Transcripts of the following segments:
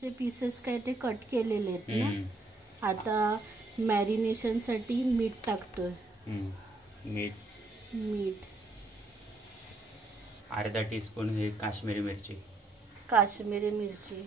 जे पीसेस काय ते कट केलेले आहेत ना. आता मॅरिनेशनसाठी मीठ टाकतोय. मीठ अर्धा टीस्पून हे काश्मीरी मिरची.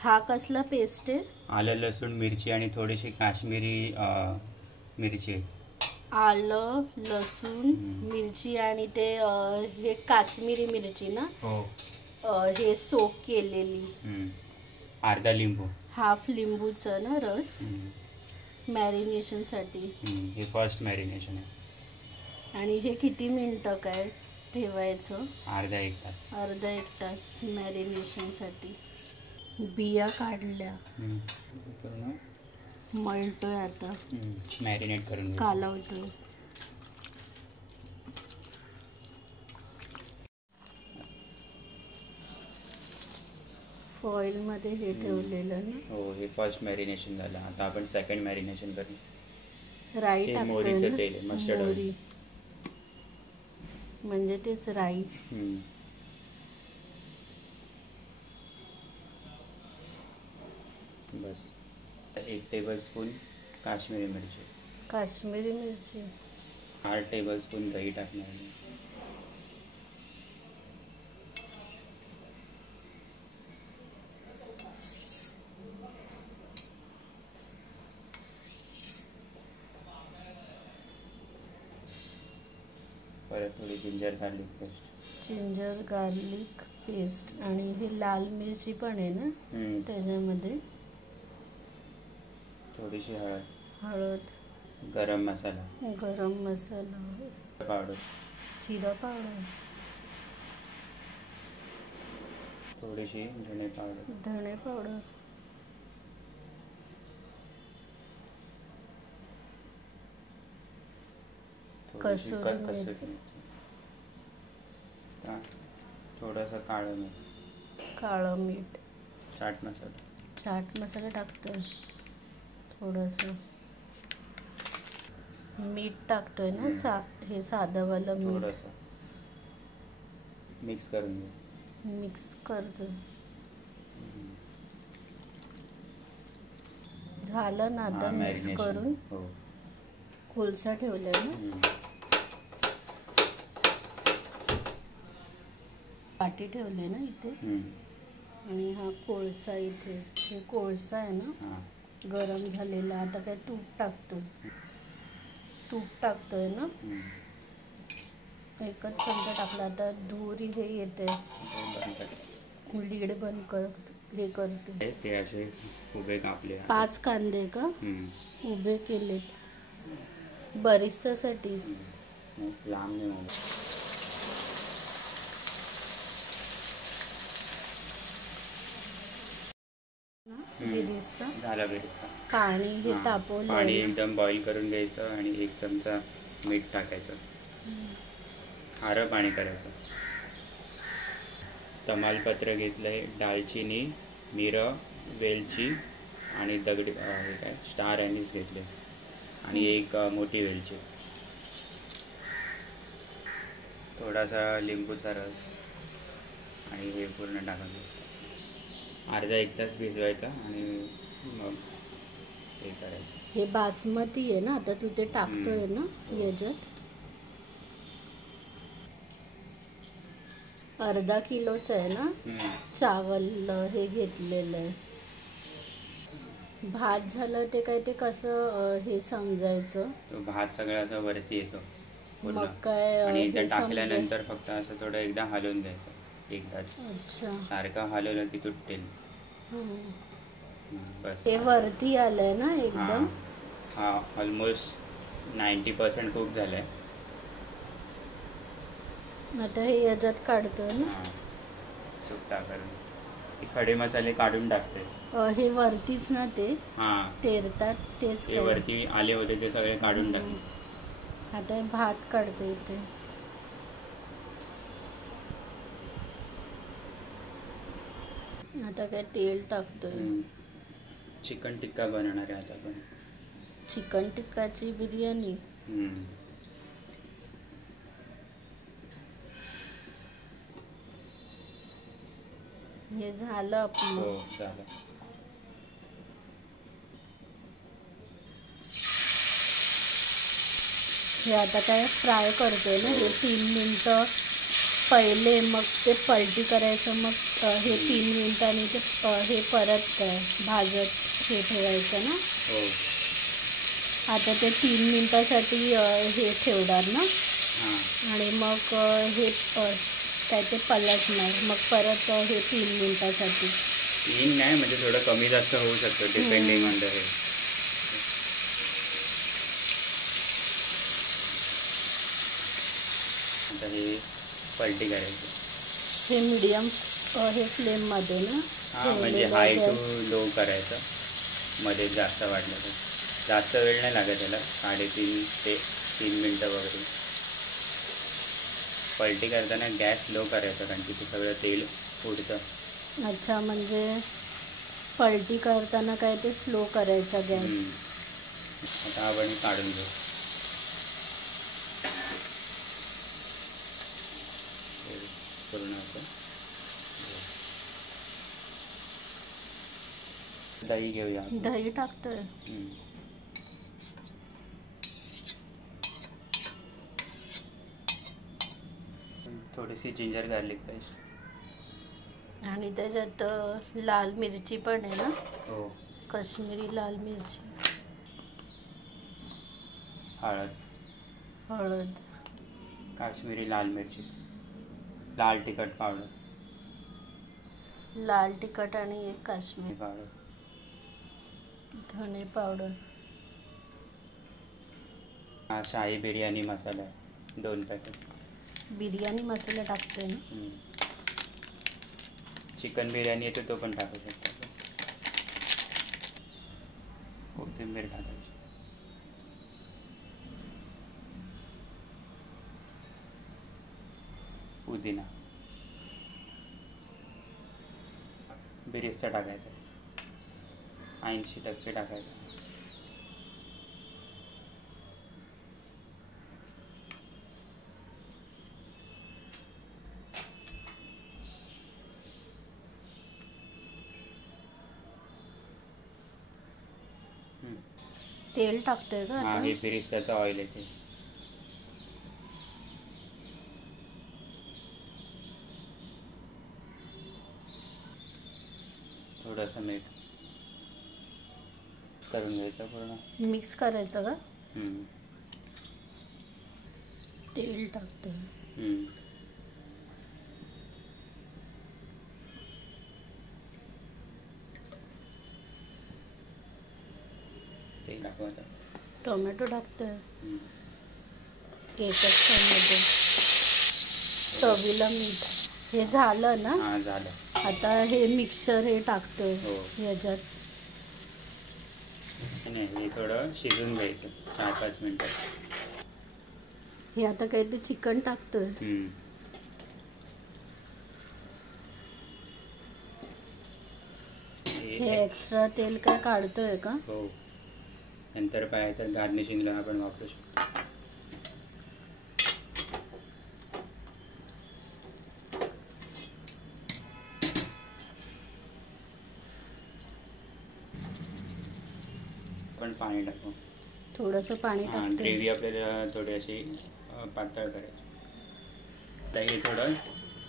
हा कसला पेस्ट आहे? आलं लसूण मिरची आणि थोडीशी काश्मीरी मिरची. आलं लसूण मिरची आणि ते हे काश्मीरी मिरची ना. हो. हे सोक केलेली. अर्धा लिंबू. हाफ लिंबूचा ना रस मॅरिनेशन साठी. हे फर्स्ट मॅरिनेशन आहे. आणि हे किती मिनिटं काय ठेवायचं? अर्धा एक तास मॅरिनेशन साठी. बिया काढल्या. मळतोय आता. मॅरिनेट करून कालवतोय. फॉइल मध्ये हे ठेवलेलं ना. हो, हे फर्स्ट मॅरिनेशन झालं. आता आपण सेकंड मॅरिनेशन करू. राई मोहरीचं तेल, मस्टर्ड ऑइल. म्हणजे तेच राई. बस 1 टेबलस्पून काश्मीरी मिरची. 8 टेबलस्पून दही टाकणार. परत थोडी जिंजर गार्लिक पेस्ट. आणि हे लाल मिरची पण आहे ना त्याच्यामध्ये. थोडीशी हळद. गरम मसाला पावडर. जिरा पावडर. थोडीशी धणे पावडर. कसुरी. थोडासा काळं मीठ. चाट मसाला टाकतोय. थोडंसं मीठ टाकतोय ना. हे साधंवालं मीठ. मिक्स करतोय. झालं ना आता मिक्स करून. कोळसा ठेवलाय ना. पाटी ठेवले ना इथे. आणि हा कोळसा इथे. हे कोळसा आहे ना गरम झालेला. आता काय तूप टाकतोय ना. एकच चमचा टाकला. आता धूर हे येते. लीड बंद करते. ते असे उभे कापले. 5 कांदे का उभे केलेत बरिस्तासाठी. लांब नाही. झाला बेरिस्ता. पाणी हे तापवलं. पाणी एकदम बॉईल करून घ्यायचं आणि 1 चमचा मीठ टाकायचं. खारं पाणी करायचं. तमालपत्र घेतलंय. दालचिनी, मिरं, वेलची आणि दगडी स्टार अॅनिस घेतले आणि 1 मोठी वेलची. थोडासा लिंबूचा रस आणि हे पूर्ण टाकायचं. अर्धा 1 तास भिजवायचा आणि मग हे करायचं. हे बासमती आहे ना. आता तू ते टाकतोय ना याच्यात. अर्धा किलोच आहे ना चावल हे घेतलेलं आहे. भात झालं ते काय ते कसं हे समजायचं? तो भात सगळा असं वरती येतो. मग काय आणि इथे टाकल्यानंतर फक्त असं थोडं एकदा हलवून द्यायचं. एकदाच. अच्छा. सारखं हलवलं की तुटेल. बस. ते वरती आलंय ना एकदम. हा ऑलमोस्ट 90% कुक झालंय. आता हे याच्यात काढतोय ना. सूप टाकून खडे मसाले काढून टाकते. हे वरतीच ना ते तेरतात तेच. ते वरती आले होते ते सगळे काढून टाकले. आता भात काढते इथे. आता काय तेल टाकतोय. चिकन टिक्का बनवणार आहे आता आपण. चिकन टिक्काची बिर्याणी. हे झालं आपलं. हो झालं. हे आता काय फ्राय करतोय ना. हे 3 मिनिटं पहिले, मग ते पलटी करायचं, मग हे 3 मिनिटांनी ते हे परत काय भाजत हे ठेवायचं ना. हो. आता ते 3 मिनिटासाठी हे ठेवणार ना. आणि मग हे काय ते पलटणार, मग परत हे 3 मिनिटासाठी. 3 नाही, म्हणजे थोडं कमी जास्त होऊ शकतं डिपेंडिंग ऑन द हे. आता हे पलटी करायची. हे मीडियम हे फ्लेममध्ये ना. म्हणजे हाय टू लो करायचं. मध्ये जास्त वाढलं तर जास्त वेळ नाही लागत त्याला, 3.5 ते 3 मिनटं वगैरे. पलटी करताना गॅस लो करायचा, कारण की ते सगळं तेल उडतं. अच्छा, म्हणजे पलटी करताना काय ते स्लो करायचा गॅस. आता आपण काढून घेऊ. पूर्ण असं. दही घेऊया. दही टाकतोय. थोडीशी जिंजर गार्लिक पेस्ट. आणि त्याच्यात लाल मिरची पण आहे ना. हो. काश्मीरी लाल मिरची. हळद. काश्मीरी लाल मिरची. लाल तिखट पावडर. लाल तिखट आणि एक काश्मीरी पावडर. धने पावडर. हा शाही बिर्याणी मसाला 2 पॅकेट. बिर्याणी मसाला टाकतोय ना. चिकन बिर्याणी येतो तो पण टाकू शकतो. कोथिंबीर टाकायची. पुदिना. बिरिस्ता टाकायचा 80% टाकायचा. तेल टाकतोय का आता. हे बिरिस्त्याचं ऑइल येते. थोडंसं मीठ करून घ्यायचं. पूर्ण मिक्स करायचं का. तेल टाकतोय. तेल टाकवायचं. टोमॅटो टाकतोय. एकच चमचे. चवीला मीठ. हे झालं ना. हां झालं. आता हे मिक्सर हे टाकतोय. हो. ह्याच्यात नाही, हे थोडं शिजून घ्यायचं 4-5 मिनिटं. हे आता काय ते चिकन टाकतोय. हे एक्स्ट्रा तेल काय काढतोय का. हो. नंतर पाहिजे तर गार्निशिंगला आपण वापरू शकतो. आपण पाणी टाकू. थोडंसं पाणी टाकतो. ग्रेव्ही आपल्याला थोडी अशी पातळ करायची. तर हे थोडं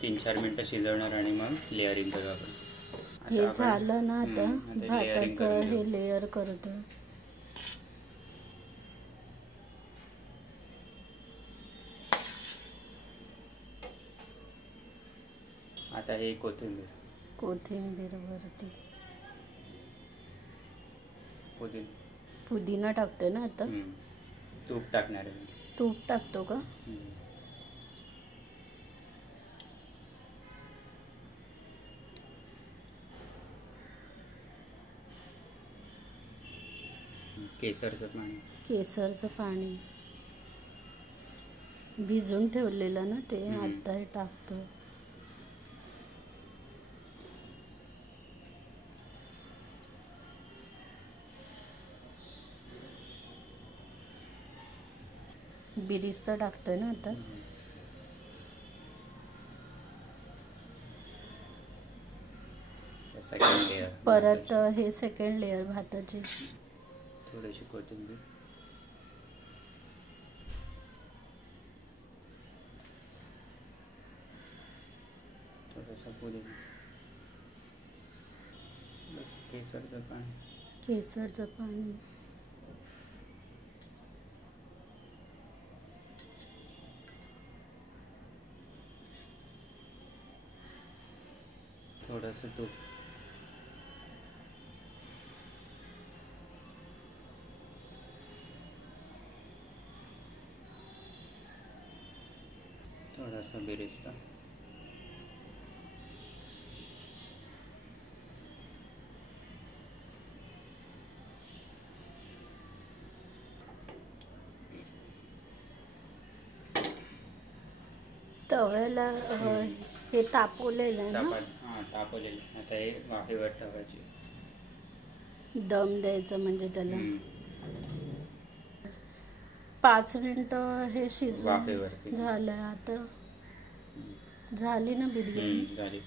3-4 मिनटं शिजवणार आणि मग लेअरिंग करू आपण. हे झालं ना. आता भाताचं हे लेअर करतो. आता हे कोथिंबीर वरती. पुदिना टाकतोय ना आता. तूप टाकणार आहे. तूप टाकतो का. केसरचं पाणी भिजून ठेवलेलं ना ते. आता हे टाकतो. बिरिस्ता टाकतोय ना आता. Second layer. परत हे सेकंड लेअर भाताची. थोडीशी कोथिंबीर. थोडासा पुदिना. बस केसरचं पाणी. केसरचं पाणी. थोडंसं तूप. थोडासा बेरेस्ता. तव्याला हे तापवलेलं आहे ना, तापवलेलं. आता हे वाफेवर ठेवायची. दम द्यायचं म्हणजे त्याला. 5 मिनिटं हे शिजवून वाफेवरती झालंय. आता झाली ना बिर्याणी. झाली.